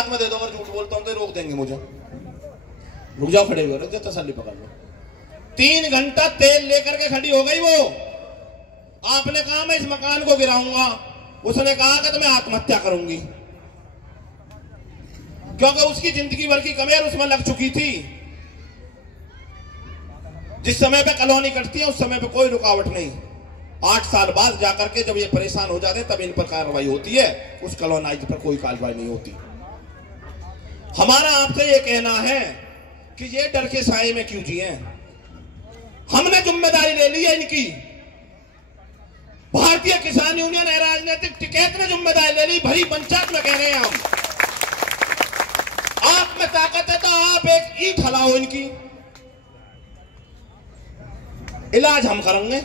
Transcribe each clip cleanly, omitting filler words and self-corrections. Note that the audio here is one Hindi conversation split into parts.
में दे दो, अगर झूठ बोलता हूं तो रोक देंगे मुझे। रुक जाओ, खड़े हुए, रुक जाओ, तसल्ली पकड़ लो। 3 घंटा तेल लेकर के खड़ी हो गई वो। आपने कहा मैं इस मकान को गिराऊंगा, उसने कहा कि तो मैं आत्महत्या करूंगी, क्योंकि उसकी जिंदगी भर की कमेर उसमें लग चुकी थी। जिस समय पे कॉलोनी कटती है उस समय पे कोई रुकावट नहीं। 8 साल बाद जाकर के जब ये परेशान हो जाते तब इन पर कार्रवाई होती है, उस कॉलोनाइज पर कोई कार्रवाई नहीं होती। हमारा आपसे ये कहना है कि ये डर के साए में क्यों जिए। हमने जिम्मेदारी ले ली है इनकी। भारतीय किसान यूनियन है, राजनीतिक टिकैत ने जिम्मेदारी ले ली, भरी पंचायत में कह रहे हैं हम। आप में ताकत है तो आप एक ईंट हलाओ, इनकी इलाज हम करेंगे।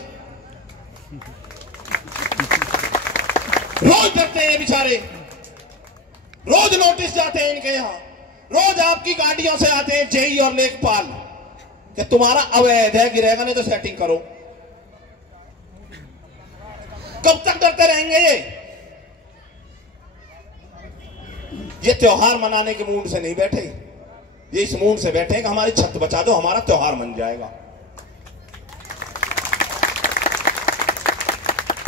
रोज डरते हैं बेचारे, रोज नोटिस जाते हैं इनके यहां, रोज आपकी गाड़ियों से आते हैं जेई और लेखपाल कि तुम्हारा अवैध है, गिरेगा नहीं तो सेटिंग करो। कब तक डरते रहेंगे ये त्योहार मनाने के मूड से नहीं बैठे, ये इस मूड से बैठे कि हमारी छत बचा दो, हमारा त्योहार बन जाएगा।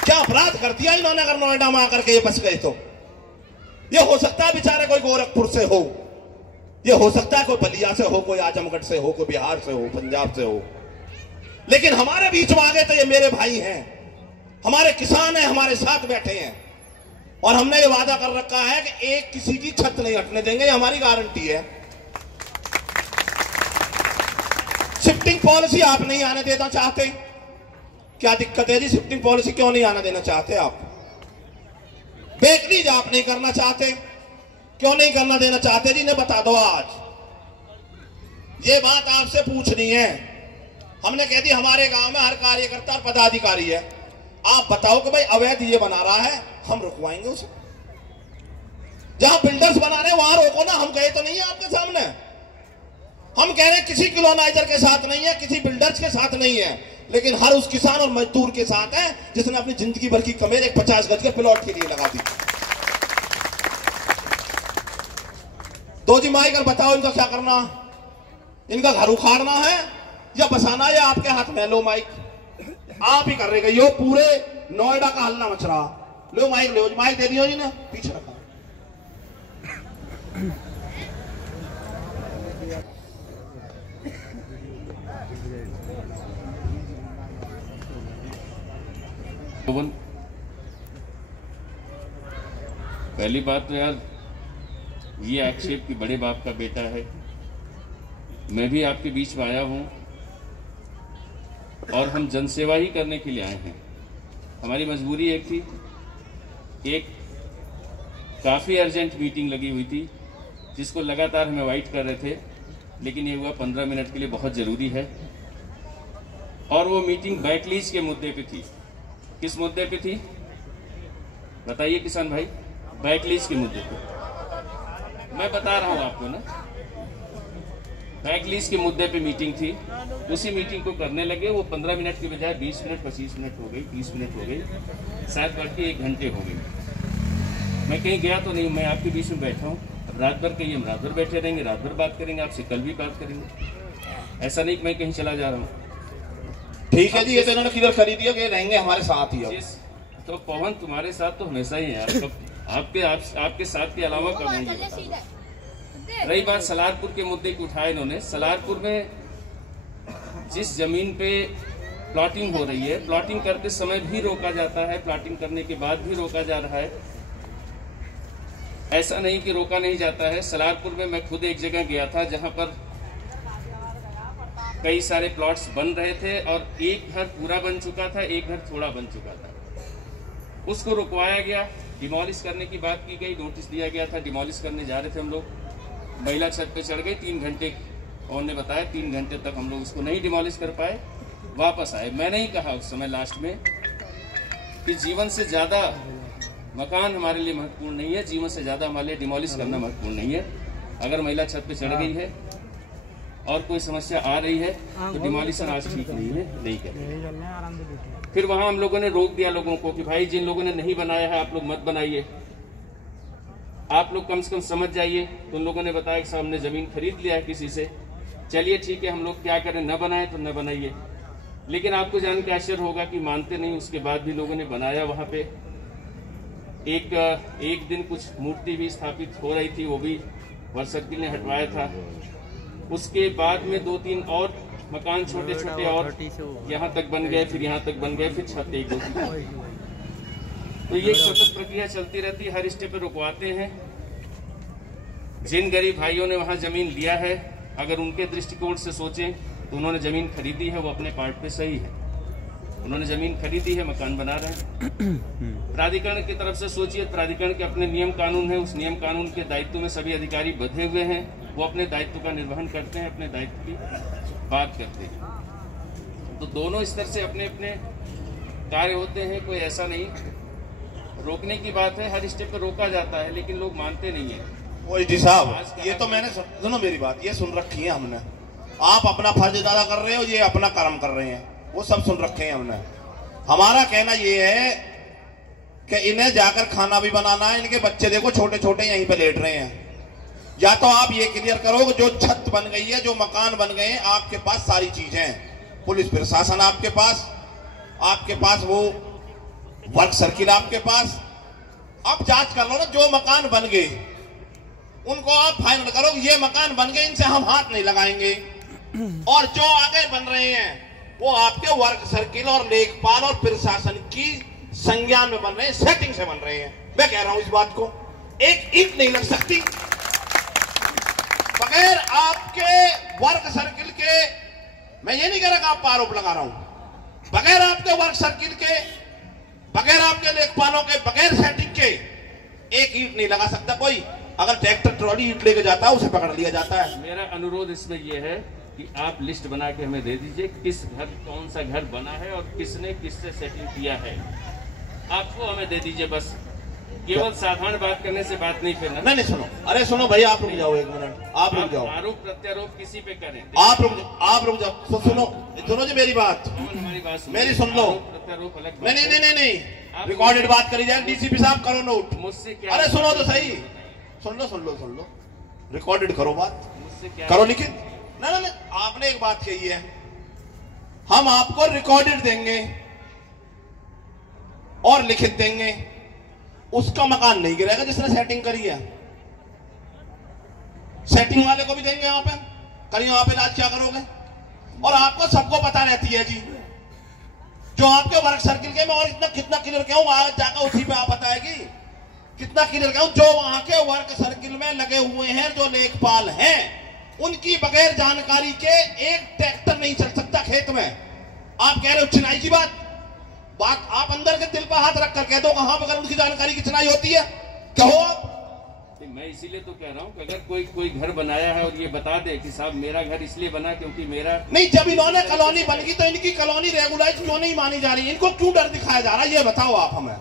क्या अपराध कर दिया इन्होंने अगर नोएडा में आकर के ये बच गए तो? ये हो सकता है बेचारे कोई गोरखपुर से हो, ये हो सकता है कोई बलिया से हो, कोई आजमगढ़ से हो, कोई बिहार से हो, पंजाब से हो, लेकिन हमारे बीच में आ गए तो ये मेरे भाई हैं, हमारे किसान हैं, हमारे साथ बैठे हैं। और हमने ये वादा कर रखा है कि एक किसी की छत नहीं हटने देंगे, ये हमारी गारंटी है। शिफ्टिंग पॉलिसी आप नहीं आने देना चाहते, क्या दिक्कत है जी? शिफ्टिंग पॉलिसी क्यों नहीं आने देना चाहते आप? बेकरीज आप नहीं करना चाहते, क्यों नहीं करना देना चाहते जी? ने बता दो आज। ये बात आपसे पूछनी है। हमने कह दी हमारे गांव में हर कार्यकर्ता और पदाधिकारी है, आप बताओ कि भाई अवैध ये बना रहा है, हम रुकवाएंगे उसे। जहां बिल्डर्स बना रहे वहां रोको ना, हम गए तो नहीं है आपके सामने। हम कह रहे हैं किसी कॉलोनाइजर के साथ नहीं है, किसी बिल्डर्स के साथ नहीं है, लेकिन हर उस किसान और मजदूर के साथ है जिसने अपनी जिंदगी भर की कमेर एक 50 गज के प्लॉट के लिए लगा दी। तो जी माइक बताओ इनका क्या करना? इनका घर उखाड़ना है या बसाना है? आपके हाथ में लो माइक, आप ही कर रहे गए हो। पूरे नोएडा का हल्ला मच रहा। लो माइक, लो माइक दे दियो जी ने, पीछे रखा। पहली बात तो यार ये आक्षेप कि बड़े बाप का बेटा है। मैं भी आपके बीच में आया हूं और हम जनसेवा ही करने के लिए आए हैं। हमारी मजबूरी एक थी, एक काफ़ी अर्जेंट मीटिंग लगी हुई थी जिसको लगातार हमें अवॉइड कर रहे थे, लेकिन ये हुआ 15 मिनट के लिए बहुत ज़रूरी है। और वो मीटिंग बैकलीज के मुद्दे पे थी। किस मुद्दे पे थी बताइए किसान भाई? बैकलीज के मुद्दे पे। मैं बता रहा हूँ आपको ना, बैकलीज के मुद्दे पे मीटिंग थी। उसी मीटिंग को करने लगे, वो 15 मिनट के बजाय 20 मिनट 25 मिनट हो गई, 30 मिनट हो गई, शायद बढ़ के 1 घंटे हो गई। मैं कहीं गया तो नहीं, मैं आपके बीच में बैठा हूँ। अब रात भर कहिए, हम रात भर बैठे रहेंगे, रात भर बात करेंगे आपसे, कल भी बात करेंगे। ऐसा नहीं कि मैं कहीं चला जा रहा हूँ। ठीक है जी, ये तो इन्होंने क्लियर कर दिया कि रहेंगे हमारे साथ ही। तो पवन तुम्हारे साथ तो हमेशा ही है यार, आपके साथ के अलावा कब नहीं है। रही बात सलारपुर के मुद्दे को उठाया इन्होंने। सलारपुर में जिस जमीन पे प्लॉटिंग हो रही है, प्लॉटिंग करते समय भी रोका जाता है, प्लॉटिंग करने के बाद भी रोका जा रहा है। ऐसा नहीं कि रोका नहीं जाता है। सलारपुर में मैं खुद एक जगह गया था जहां पर कई सारे प्लॉट्स बन रहे थे और एक घर पूरा बन चुका था, एक घर थोड़ा बन चुका था। उसको रुकवाया गया, डिमोलिश करने की बात की गई, नोटिस दिया गया था। डिमोलिश करने जा रहे थे हम लोग, महिला छत पे चढ़ गई। 3 घंटे उन्होंने बताया, 3 घंटे तक हम लोग उसको नहीं डिमोलिश कर पाए, वापस आए। मैंने ही कहा उस समय लास्ट में कि जीवन से ज़्यादा मकान हमारे लिए महत्वपूर्ण नहीं है, जीवन से ज़्यादा हमारे लिए डिमोलिश करना महत्वपूर्ण नहीं है। अगर महिला छत पे चढ़ गई है और कोई समस्या आ रही है तो डिमोलिशन आज ठीक नहीं है, नहीं करेंगे। फिर वहां हम लोगों ने रोक दिया लोगों को कि भाई जिन लोगों ने नहीं बनाया है आप लोग मत बनाइए। आप लोग कम से कम समझ जाइए। तो उन लोगों ने बताया कि साहब ने जमीन खरीद लिया है किसी से, चलिए ठीक है, हम लोग क्या करें, न बनाए तो न बनाइए। लेकिन आपको जान के आश्चर्य होगा कि मानते नहीं, उसके बाद भी लोगों ने बनाया। वहां पे एक दिन कुछ मूर्ति भी स्थापित हो रही थी, वो भी वर्क सर्किल ने हटवाया था। उसके बाद में 2-3 और मकान छोटे छोटे और यहाँ तक बन गए, फिर यहाँ तक बन गए, फिर छत एक 2-3। तो ये सतत प्रक्रिया चलती रहती है, हर स्टेप पे रुकवाते हैं। जिन गरीब भाइयों ने वहां जमीन लिया है, अगर उनके दृष्टिकोण से सोचें तो उन्होंने जमीन खरीदी है, वो अपने पार्ट पे सही है। उन्होंने जमीन खरीदी है, मकान बना रहे हैं। प्राधिकरण की तरफ से सोचिए, प्राधिकरण के अपने नियम कानून है, उस नियम कानून के दायित्व में सभी अधिकारी बंधे हुए हैं, वो अपने दायित्व का निर्वहन करते हैं, अपने दायित्व की बात करते हैं। तो दोनों स्तर से अपने अपने कार्य होते हैं, कोई ऐसा नहीं। रोकने की बात है, हर स्टेप पे रोका जाता है, लेकिन लोग मानते नहीं है। ओएसडी साहब, ये तो मैंने सुनो मेरी बात, ये सुन रखी है हमने। आप अपना फर्ज अदा कर रहे हो, ये अपना कर्म कर रहे हैं, वो सब सुन रखे हैं हमने। हमारा कहना ये है कि इन्हें जाकर खाना भी बनाना है। इनके बच्चे देखो छोटे छोटे यहीं पे लेट रहे हैं। या तो आप ये क्लियर करो कि जो छत बन गई है, जो मकान बन गए हैं, आपके पास सारी चीजें हैं, पुलिस प्रशासन आपके पास वो वर्क सर्किल आपके पास। आप जांच कर लो ना, जो मकान बन गए उनको आप फाइनल करो, ये मकान बन गए, इनसे हम हाथ नहीं लगाएंगे। और जो आगे बन रहे हैं वो आपके वर्क सर्किल और लेखपाल और प्रशासन की संज्ञान में बन रहे हैं, सेटिंग से बन रहे हैं। मैं कह रहा हूं इस बात को, एक ईंट नहीं लग सकती बगैर आपके वर्क सर्किल के। मैं ये नहीं कह रहा कि आप आरोप लगा रहा हूं, बगैर आपके वर्क सर्किल के, बगैर आपके लेखपालों के, बगैर सेटिंग के एक ईंट नहीं लगा सकता कोई। अगर ट्रैक्टर ट्रॉली ईंट लेके जाता है, उसे पकड़ लिया जाता है। मेरा अनुरोध इसमें यह है कि आप लिस्ट बना के हमें दे दीजिए, किस घर, कौन सा घर बना है और किसने किससे सेटिंग किया है, आपको हमें दे दीजिए। बस केवल साधारण बात करने से बात नहीं करना। नहीं सुनो, अरे सुनो भाई, आप रुक जाओ एक मिनट, आप रुक जाओ। आरोप प्रत्यारोप किसी पे करें, आप रुक जाओ। सुनो जी मेरी बात, हमारी बात मेरी सुन लो। प्रत्यारोप अलग। नहीं, रिकॉर्डेड बात करी जाए। डीसीपी साहब करो नोट। मुझसे क्या? अरे सुनो तो सही, सुन लो, रिकॉर्डेड करो बात, मुझसे क्या करो लिखित। नहीं, आपने एक बात कही है, हम आपको रिकॉर्डेड देंगे और लिखित देंगे। उसका मकान नहीं गिरेगा जिसने सेटिंग करी है, सेटिंग वाले को भी देंगे। यहाँ पे करिए, वहां पे इलाज क्या करोगे? और आपको सबको पता रहती है जी, जो आपके वर्क सर्किल के में, और इतना कितना क्लियर क्या हूं, आज जाकर उसी पे आप बताएगी कितना क्लियर क्या हूं। जो वहां के वर्क सर्किल में लगे हुए हैं, जो लेखपाल हैं, उनकी बगैर जानकारी के एक ट्रैक्टर नहीं चल सकता खेत में। आप कह रहे हो चिनाई की बात आप अंदर के दिल पर हाथ रखकर कह दो, कहां बगैर उनकी जानकारी की चिनाई होती है? कहो आप। मैं इसीलिए तो कह रहा हूं कि अगर कोई घर बनाया है और ये बता दे कि साहब मेरा घर इसलिए बना क्योंकि मेरा नहीं, जब इन्होंने कॉलोनी बन गई तो इनकी कॉलोनी रेगुलाइज क्यों नहीं मानी जा रही? इनको क्यों डर दिखाया जा रहा है, ये बताओ आप हमें।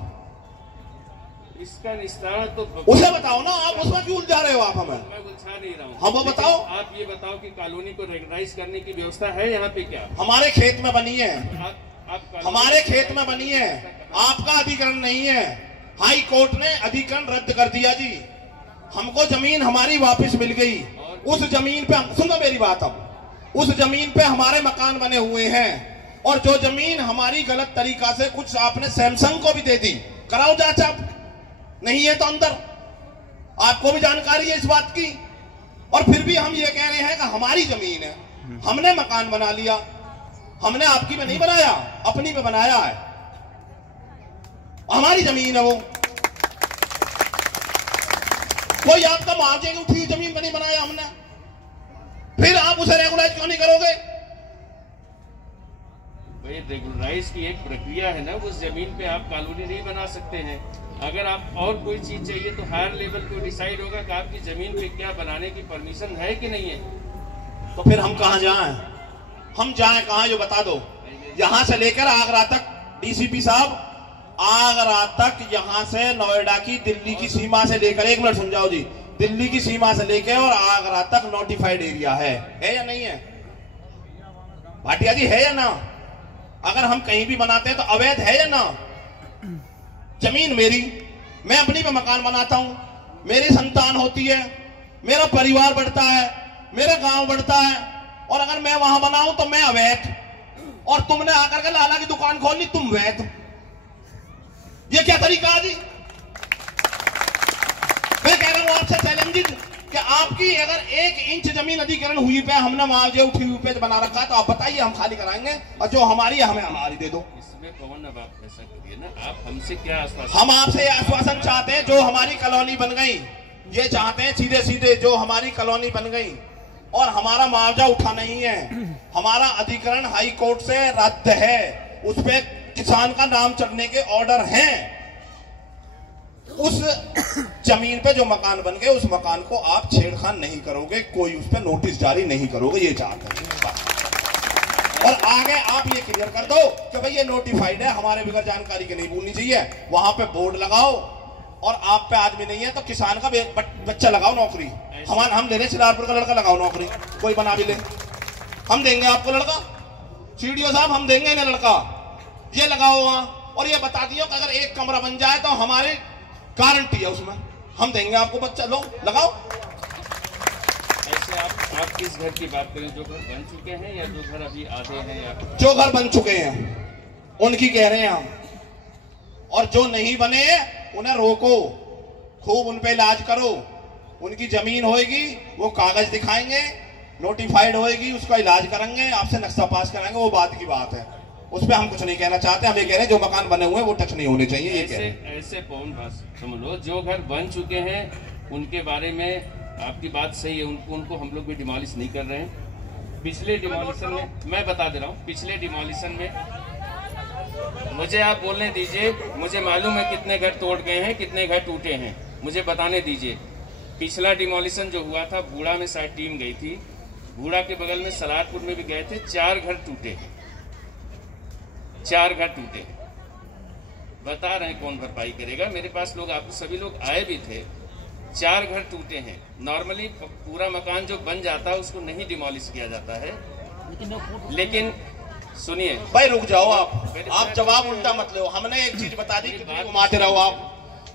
इसका निस्तारण तो उसे बताओ ना, आप उसमें क्यों उलझा रहे हो? आप हमें। मैं उलझा नहीं रहा हूँ, हम वो बताओ। आप ये बताओ कि कॉलोनी को रेगुलाइज करने की व्यवस्था है यहाँ पे क्या? हमारे खेत में बनी है, हमारे खेत में बनी है, आपका अधिकरण नहीं है। हाई कोर्ट ने अधिकरण रद्द कर दिया जी, हमको जमीन हमारी वापस मिल गई। उस जमीन पे, सुनो मेरी बात, अब उस जमीन पे हमारे मकान बने हुए हैं, और जो जमीन हमारी गलत तरीका से कुछ आपने सैमसंग को भी दे दी। कराओ जांच आप, नहीं है तो अंदर, आपको भी जानकारी है इस बात की। और फिर भी हम ये कह रहे हैं कि हमारी जमीन है, हमने मकान बना लिया, हमने आपकी में नहीं बनाया, अपनी में बनाया है, हमारी जमीन है वो। कोई आपका मुआवजे की उठी हुई जमीन पर नहीं बनाया हमने, फिर आप उसे रेगुलाइज क्यों नहीं करोगे? भाई रेगुलराइज की एक प्रक्रिया है ना, उस जमीन पे आप कॉलोनी नहीं बना सकते हैं। अगर आप और कोई चीज चाहिए तो हायर लेवल को डिसाइड होगा कि आपकी जमीन पे क्या बनाने की परमिशन है कि नहीं है। तो फिर हम कहां जाएं? हम जाएं कहां, जो बता दो। यहां से लेकर आगरा तक, डीसीपी साहब, आगरा तक, यहां से नोएडा की, दिल्ली की सीमा से लेकर, एक मिनट समझाओ जी, दिल्ली की सीमा से लेकर और आगरा तक नोटिफाइड एरिया है या नहीं है? भाटिया जी, है या ना? अगर हम कहीं भी बनाते हैं तो अवैध है या ना? जमीन मेरी, मैं अपनी पे मकान बनाता हूं, मेरी संतान होती है, मेरा परिवार बढ़ता है, मेरा गांव बढ़ता है, और अगर मैं वहां बनाऊं तो मैं अवैध, और तुमने आकर के लाला की दुकान खोल ली, तुम वैध। ये क्या तरीका है जी? मैं कह रहा हूं आपसे चैलेंजिंग कि आपकी अगर 1 इंच जमीन अधिग्रहण हुई पे, हमने मुआवजे उठी हुई पे बना रखा, तो आप बताइए, हम खाली कराएंगे, और जो हमारी है हमें हमारी दे दो। इसमें पवन अब आप ऐसा करिए ना, आप हमसे क्या आश्वासन? हम आपसे आश्वासन चाहते हैं, जो हमारी कॉलोनी बन गई, ये चाहते हैं सीधे सीधे जो हमारी कॉलोनी बन गई और हमारा मुआवजा उठा नहीं है, हमारा अधिग्रहण हाई कोर्ट से रद्द है, उस पे किसान का नाम चढ़ने के ऑर्डर हैं, उस जमीन पे जो मकान बन गए उस मकान को आप छेड़खान नहीं करोगे, कोई उस पर नोटिस जारी नहीं करोगे, ये चाहते हैं। और आगे आप ये क्लियर कर दो कि भाई ये नोटिफाइड है, हमारे बगैर जानकारी के नहीं भूलनी चाहिए, वहां पे बोर्ड लगाओ, और आप पे आदमी नहीं है तो किसान का बच्चा लगाओ नौकरी, हम ले रहे शिलारपुर का लड़का लगाओ नौकरी, कोई बना भी ले, हम देंगे आपको लड़का, सीडीओ साहब हम देंगे ना लड़का, ये लगाओ वहां, और ये बता दियो कि अगर 1 कमरा बन जाए तो हमारी गारंटी है उसमें, हम देंगे आपको बच्चा, लो लगाओ। ऐसे आप किस घर की बात करें, जो घर बन चुके हैं या जो घर अभी आधे हैं? या जो घर बन चुके हैं उनकी कह रहे हैं हम, और जो नहीं बने उन्हें रोको, खूब उन पे इलाज करो, उनकी जमीन होएगी, वो कागज दिखाएंगे, नोटिफाइड होएगी, उसका इलाज करेंगे, आपसे नक्शा पास कराएंगे, वो बात की बात है, उस पर हम कुछ नहीं कहना चाहते, हम ये कह रहे हैं जो मकान बने हुए हैं वो टच नहीं होने चाहिए, ये कह रहे हैं। ऐसे पवन बात समझ लो, जो घर बन चुके हैं उनके बारे में आपकी बात सही है, उनको हम लोग भी डिमोलिश नहीं कर रहे हैं। पिछले डिमोलिशन में मैं बता दे रहा हूँ, पिछले डिमोलिशन में मुझे आप बोलने दीजिए, मुझे मालूम है कितने घर तोड़ गए हैं, कितने घर टूटे हैं, मुझे बताने दीजिए। पिछला डिमोलिशन जो हुआ था, बूढ़ा में शायद टीम गई थी, बूढ़ा के बगल में सलारपुर में भी गए थे, 4 घर टूटे, 4 घर टूटे। बता रहे हैं कौन भरपाई करेगा, मेरे पास लोग, आप सभी लोग आए भी थे, 4 घर टूटे हैं। नॉर्मली पूरा मकान जो बन जाता है उसको नहीं डिमोलिश किया जाता है, लेकिन सुनिए भाई रुक जाओ, आप जवाब उल्टा मत लो, हमने एक चीज बता दी, घुमाते रहो आप।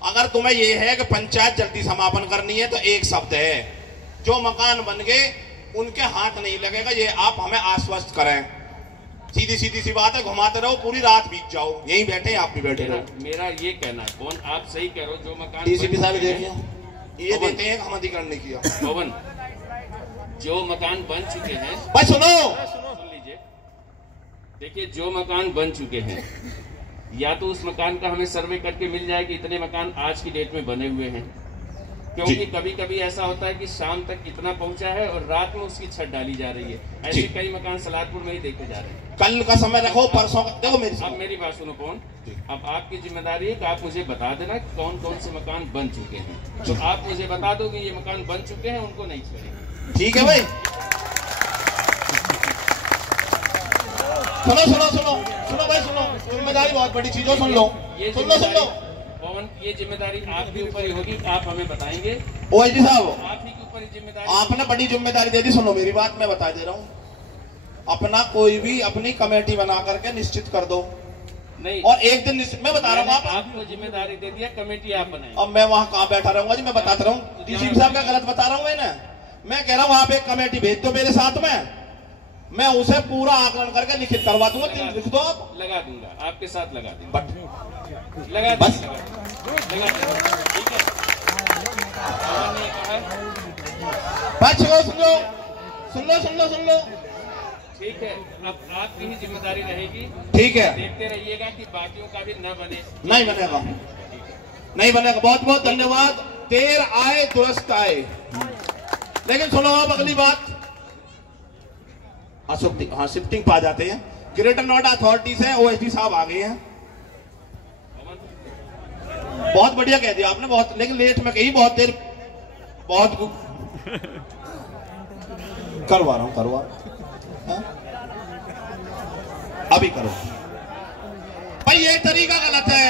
अगर तुम्हें ये है कि पंचायत जल्दी समापन करनी है तो एक शब्द है, जो मकान बन गए उनके हाथ नहीं लगेगा, ये आप हमें आश्वस्त करें। सीधी सी बात है, घुमाते रहो, पूरी रात बीत जाओ, यहीं बैठे आप भी बैठे रहो। मेरा ये कहना है, कौन आप सही कह रहे हो, जो मकान डीसीपी साहब देखिए ये देते हैं, हम अधिग्रहण नहीं किया। पवन, जो मकान बन चुके हैं, भाई सुनो, सुन लीजिए, देखिए जो मकान बन चुके हैं, या तो उस मकान का हमें सर्वे करके मिल जाए कि इतने मकान आज की डेट में बने हुए हैं, क्योंकि कभी कभी ऐसा होता है कि शाम तक कितना पहुंचा है और रात में उसकी छत डाली जा रही है, ऐसे कई मकान सलारपुर में ही देखे जा रहे हैं। कल का समय रखो, परसों का देखो। अब मेरी बात सुनो पवन, अब आपकी जिम्मेदारी है कि आप मुझे बता देना कौन कौन से मकान बन चुके हैं, तो आप मुझे बता दो कि ये मकान बन चुके हैं, उनको नहीं छोड़ेंगे। ठीक है भाई, सुनो सुनो सुनो सुनो भाई सुनो, जिम्मेदारी बहुत बड़ी चीज है, सुन लो, ये सुन लो पवन, ये जिम्मेदारी आपके ऊपर ही होगी, आप हमें बताएंगे। ओएसडी साहब, आप ही के ऊपर ही जिम्मेदारी, आपने बड़ी जिम्मेदारी दे दी। सुनो मेरी बात, मैं बता दे रहा हूँ, अपना कोई भी अपनी कमेटी बना करके निश्चित कर दो, नहीं, और एक दिन मैं बता रहा हूँ, आपको जिम्मेदारी दे दिया, कमेटी आप बनाए। अब मैं वहाँ कहाँ बैठा रहूंगा जी, मैं बताता रहा हूँ, डीसीपी साहब का गलत बता रहा हूँ मैं कह रहा हूँ आप एक कमेटी भेज दो मेरे साथ में, मैं उसे पूरा आकलन करके लिखित करवा दूंगा, लिख दो आप। लगा दूंगा, आपके साथ लगा दूंगा, लगा बस लगा दूंगा, ठीक है। सुन लो, ठीक है, अब आपकी ही जिम्मेदारी रहेगी, ठीक है, देखते रहिएगा कि बाकियों का भी न बने। नहीं बनेगा। बहुत बहुत धन्यवाद। देर आए दुरुस्त आए। लेकिन सुनो आप अगली बात, हाँ शिफ्टिंग पा जाते हैं, ग्रेटर नोएडा अथॉरिटी से ओएसडी साहब आ गए हैं। बहुत बढ़िया कह दिया आपने, बहुत, लेकिन लेट में कही, बहुत देर, बहुत करवा रहा हूं, अभी करो भाई, ये तरीका गलत है।